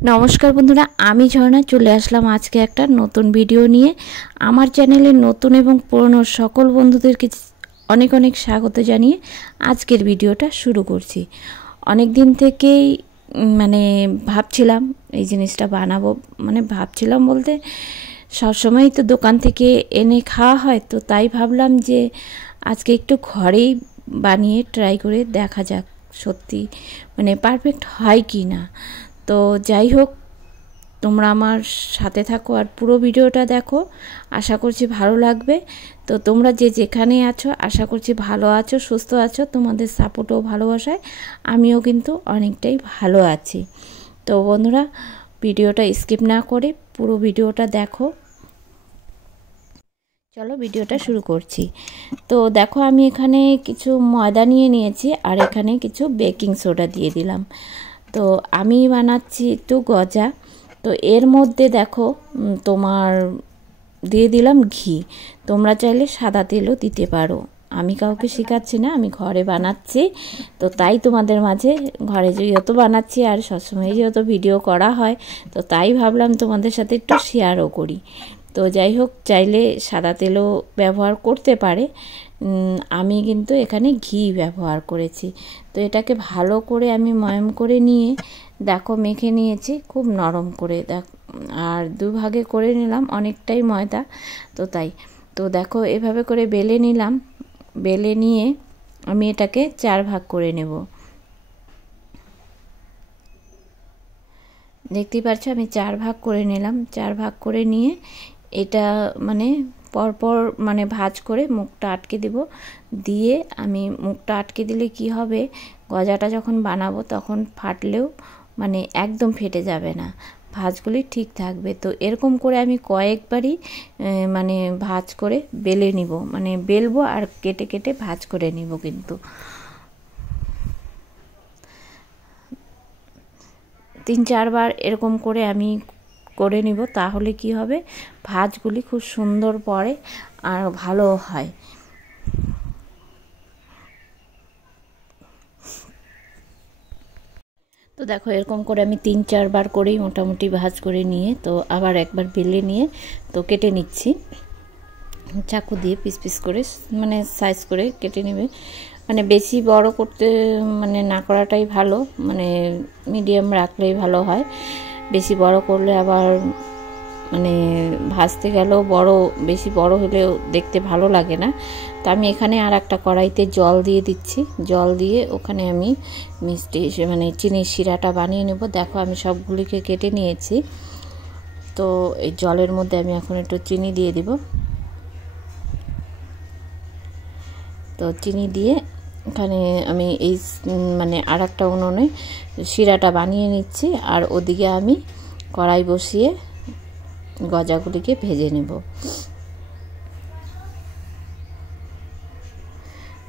नमस्कार बंधुरा आमी झर्णा चले आसलाम आज के एक नतून भिडियो निये। आमार चैनेले नतून एवं पुरानो सकल बंधुदेरके अनेक अनेक स्वागत जानिए आजकेर भिडियोटा शुरू करछि। अनेक दिन थेकेई माने भाबछिलाम एई जिनिसटा बानाबो, माने भाबछिलाम बोलते सब समय तो दोकान थेके एने खाওয়া হয়, तो ताई भाबलाम जे आजके एकटु घरेई बानिये ट्राई करे देखा जाक सत्यि माने पारफेक्ट हय कि ना। तो যাই হোক তোমরা আমার সাথে থাকো আর পুরো ভিডিওটা দেখো, আশা করছি ভালো লাগবে। তো তোমরা যে যেখানে আছো আশা করছি ভালো আছো, সুস্থ আছো, তোমাদের সাপোর্ট ও ভালোবাসায় আমিও কিন্তু অনেকটাই ভালো আছি। তো বন্ধুরা ভিডিওটা স্কিপ না করে পুরো ভিডিওটা দেখো। চলো ভিডিওটা শুরু করছি। তো দেখো আমি এখানে কিছু ময়দা নিয়ে নিয়েছি আর এখানে কিছু বেকিং সোডা দিয়ে দিলাম। तो आमी बानाচ্ছি একটু গজা। तो एर মধ্যে দেখো তোমার দিয়ে দিলাম ঘি, তোমরা চাইলে সাদা তেলও দিতে পারো। আমি কাউকে শেখাচ্ছি না, আমি ঘরে বানাচ্ছি, তো তাই তোমাদের মাঝে ঘরে যেহেতু বানাচ্ছি আর সবসময় যেহেতু ভিডিও করা হয়, তো তাই ভাবলাম তোমাদের সাথে একটু শেয়ারও করি। তো যাই হোক চাইলে সাদা তেলও ব্যবহার করতে পারে, আমি কিন্তু এখানে ঘি ব্যবহার করেছি। তো এটাকে ভালো করে আমি ময়ম করে নিয়ে দেখো মেখে নিয়েছি খুব নরম করে, আর দুই ভাগে করে নিলাম, অনেকটাই ময়দা তো তাই। তো দেখো এভাবে করে বেলে নিলাম, বেলে নিয়ে আমি এটাকে 4 ভাগ করে নেব। দেখতেই পাচ্ছ আমি 4 ভাগ করে নিলাম। 4 ভাগ করে নিয়ে এটা মানে পরপর মানে ভাঁজ করে মুখটা আটকে দেব। দিয়ে আমি মুখটা আটকে দিলে কি হবে, গজাটা যখন বানাবো তখন ফাটলেও মানে একদম ফেটে যাবে না, ভাঁজগুলি ঠিক থাকবে। তো এরকম করে আমি কয়েকবারই মানে ভাঁজ করে বেলে নিব, মানে বেলবো আর কেটে কেটে ভাঁজ করে নিব। কিন্তু 3-4 বার এরকম করে আমি করে নিব, তাহলে কি হবে ভাঁজগুলি খুব সুন্দর পড়ে আর ভালো হয়। তো দেখো এরকম করে আমি 3-4 বার করেই মোটামুটি ভাঁজ করে নিয়ে তো আবার একবার বেলে নিয়ে তো কেটে নিচ্ছি চাকু দিয়ে পিস পিস করে, মানে সাইজ করে কেটে নেবে। মানে বেশি বড় করতে মানে না করাটাই ভালো, মানে মিডিয়াম রাখলেই ভালো হয়। বেশি বড় করলে আবার মানে ভাজতে গেলেও বড়, বেশি বড় হলেও দেখতে ভালো লাগে না। তো আমি এখানে আর একটা কড়াইতে জল দিয়ে দিচ্ছি, জল দিয়ে ওখানে আমি মিষ্টি মানে চিনির শিরাটা বানিয়ে নেব। দেখো আমি সবগুলিকে কেটে নিয়েছি। তো এই জলের মধ্যে আমি এখন একটু চিনি দিয়ে দিব। তো চিনি দিয়ে এখানে আমি এই মানে আর একটা উনুনে শিরাটা বানিয়ে নিচ্ছি, আর ওদিকে আমি কড়াই বসিয়ে গজাগুলিকে ভেজে নেব।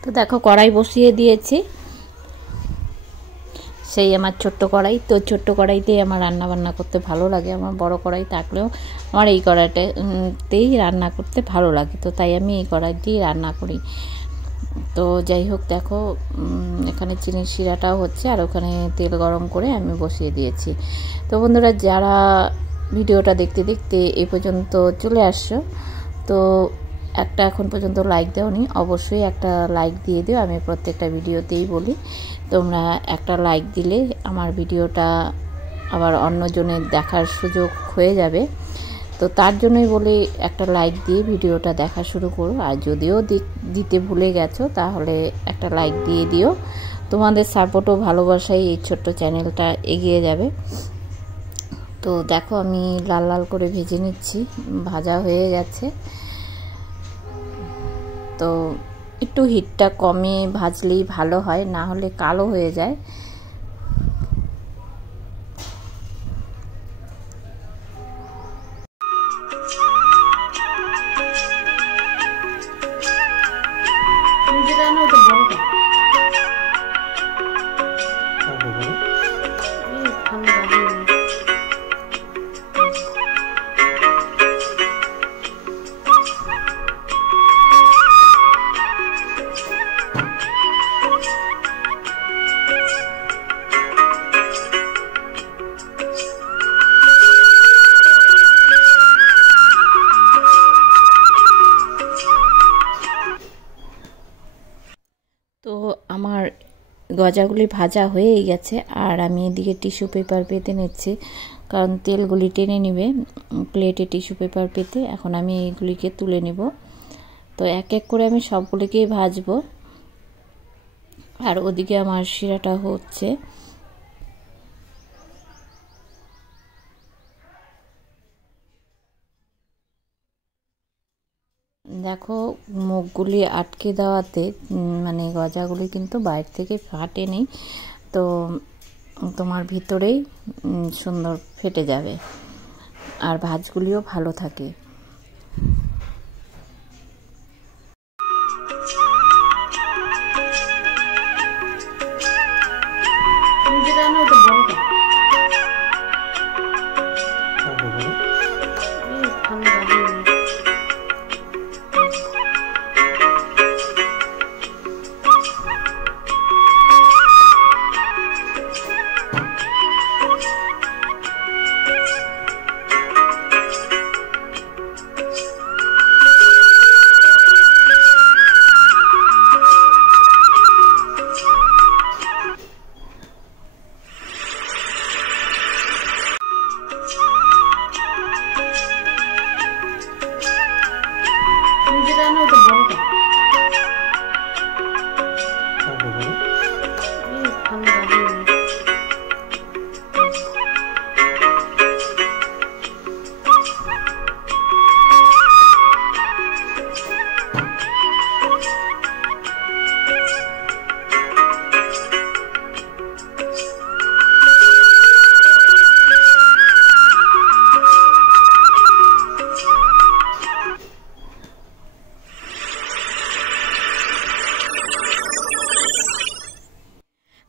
তো দেখো কড়াই বসিয়ে দিয়েছি, সেই আমার ছোট্ট কড়াই। তো ছোট্ট কড়াইতেই আমার রান্না বান্না করতে ভালো লাগে, আমার বড় কড়াই থাকলেও আমার এই কড়াইটাতেই রান্না করতে ভালো লাগে, তো তাই আমি এই কড়াইতেই রান্না করি। তো যাই হোক দেখো এখানে চিনির শিরাটাও হচ্ছে আর ওখানে তেল গরম করে আমি বসিয়ে দিয়েছি। তো বন্ধুরা যারা ভিডিওটা দেখতে দেখতে এই পর্যন্ত চলে আসছো, তো একটা এখন পর্যন্ত লাইক দাওনি, অবশ্যই একটা লাইক দিয়ে দিও। আমি প্রত্যেকটা ভিডিওতেই বলি তোমরা একটা লাইক দিলে আমার ভিডিওটা আবার অন্যজনের দেখার সুযোগ হয়ে যাবে। তো তার জন্যই বলি একটা লাইক দিয়ে ভিডিওটা দেখা শুরু করো, আর যদিও দিতে ভুলে গেছো তাহলে একটা লাইক দিয়ে দিও। তোমাদের সাপোর্ট ও ভালোবাসায় এই ছোট্ট চ্যানেলটা এগিয়ে যাবে। তো দেখো আমি লাল লাল করে ভেজে নিচ্ছি, ভাজা হয়ে গেছে। তো একটু হিটটা কমে ভাজলেই ভালো হয়, না হলে কালো হয়ে যায়। গজাগুলি ভাজা হয়েই গেছে, আর আমি এদিকে টিস্যু পেপার পেতে নিচ্ছি, কারণ তেলগুলি টেনে নেবে প্লেটে টিস্যু পেপার পেতে। এখন আমি এইগুলিকে তুলে নেব। তো এক এক করে আমি সবগুলিকেই ভাজবো, আর ওদিকে আমার শিরাটা হচ্ছে। দেখো মুখগুলি আটকে দেওয়াতে মানে গজাগুলি কিন্তু বাইরে থেকে ফাটেনি, তো তোমার ভিতরেই সুন্দর ফেটে যাবে, আর ভাজগুলিও ভালো থাকে।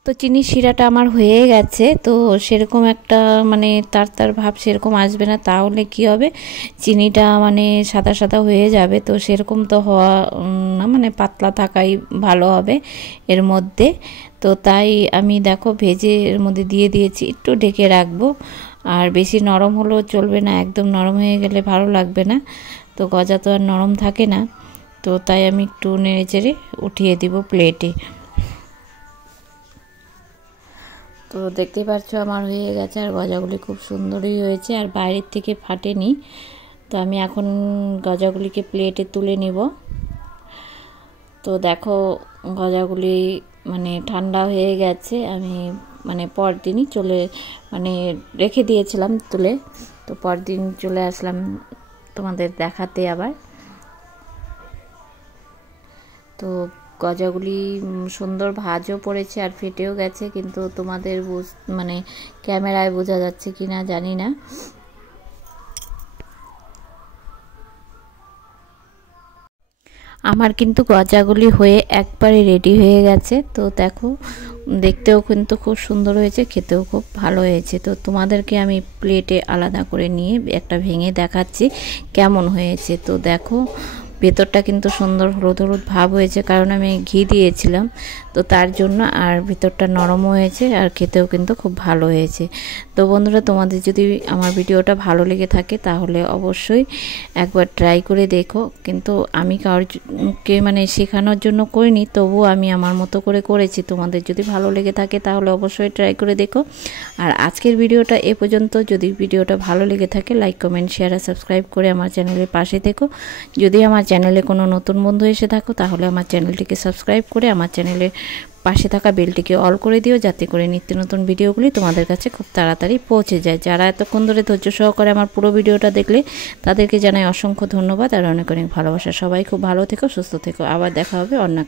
তো চিনির শিরাটা আমার হয়ে গেছে, তো সেরকম একটা মানে তার ভাব সেরকম আসবে না, তাহলে কি হবে চিনিটা মানে সাদা সাদা হয়ে যাবে। তো সেরকম তো হওয়া না, মানে পাতলা থাকাই ভালো হবে এর মধ্যে। তো তাই আমি দেখো ভেজে এর মধ্যে দিয়ে দিয়েছি, একটু ঢেকে রাখবো। আর বেশি নরম হলেও চলবে না, একদম নরম হয়ে গেলে ভালো লাগবে না, তো গজা তো আর নরম থাকে না। তো তাই আমি একটু নেড়ে চেড়ে উঠিয়ে দিব প্লেটে। তো দেখতেই পাচ্ছ আমার হয়ে গেছে, আর গজাগুলি খুব সুন্দরই হয়েছে, আর বাইরের থেকে ফাটেনি। তো আমি এখন গজাগুলিকে প্লেটে তুলে নেব। তো দেখো গজাগুলি মানে ঠান্ডা হয়ে গেছে, আমি মানে পরদিনই মানে রেখে দিয়েছিলাম তুলে, তো পরদিন চলে আসলাম তোমাদের দেখাতে আবার। তো গজাগুলি সুন্দর ভাজও পড়েছে আর ফেটেও গেছে, কিন্তু তোমাদের মানে ক্যামেরায় বোঝা যাচ্ছে কিনা জানি না। আমার কিন্তু গজাগুলি হয়ে একবারে রেডি হয়ে গেছে। তো দেখো দেখতেও কিন্তু খুব সুন্দর হয়েছে, খেতেও খুব ভালো হয়েছে। তো তোমাদেরকে আমি প্লেটে আলাদা করে নিয়ে একটা ভেঙে দেখাচ্ছি কেমন হয়েছে। তো দেখো ভেতরটা কিন্তু সুন্দর হলুদ হলুদ ভাব হয়েছে, কারণ আমি ঘি দিয়েছিলাম, তো তার জন্য। আর ভিতরটা নরমও হয়েছে, আর খেতেও কিন্তু খুব ভালো হয়েছে। তো বন্ধুরা, তোমাদের যদি আমার ভিডিওটা ভালো লেগে থাকে তাহলে অবশ্যই একবার ট্রাই করে দেখো। কিন্তু আমি কাউকে মানে শেখানোর জন্য করিনি, তবুও আমি আমার মতো করে করেছি। তোমাদের যদি ভালো লেগে থাকে তাহলে অবশ্যই ট্রাই করে দেখো। আর আজকের ভিডিওটা এ পর্যন্ত। যদি ভিডিওটা ভালো লেগে থাকে লাইক কমেন্ট শেয়ার আর সাবস্ক্রাইব করে আমার চ্যানেলের পাশে থেকো। যদি আমার চ্যানেলে কোনো নতুন বন্ধু এসে থাকো তাহলে আমার চ্যানেলটিকে সাবস্ক্রাইব করে আমার চ্যানেলের পাশে থাকা বেলটিকে অল করে দিও, যাতে করে নিত্য নতুন ভিডিওগুলি তোমাদের কাছে খুব তাড়াতাড়ি পৌঁছে যায়। যারা এতক্ষণ ধরে ধৈর্য সহকারে আমার পুরো ভিডিওটা দেখলে তাদেরকে জানাই অসংখ্য ধন্যবাদ আর অনেক অনেক ভালোবাসা। সবাই খুব ভালো থেকো, সুস্থ থেকো। আবার দেখা হবে অন্য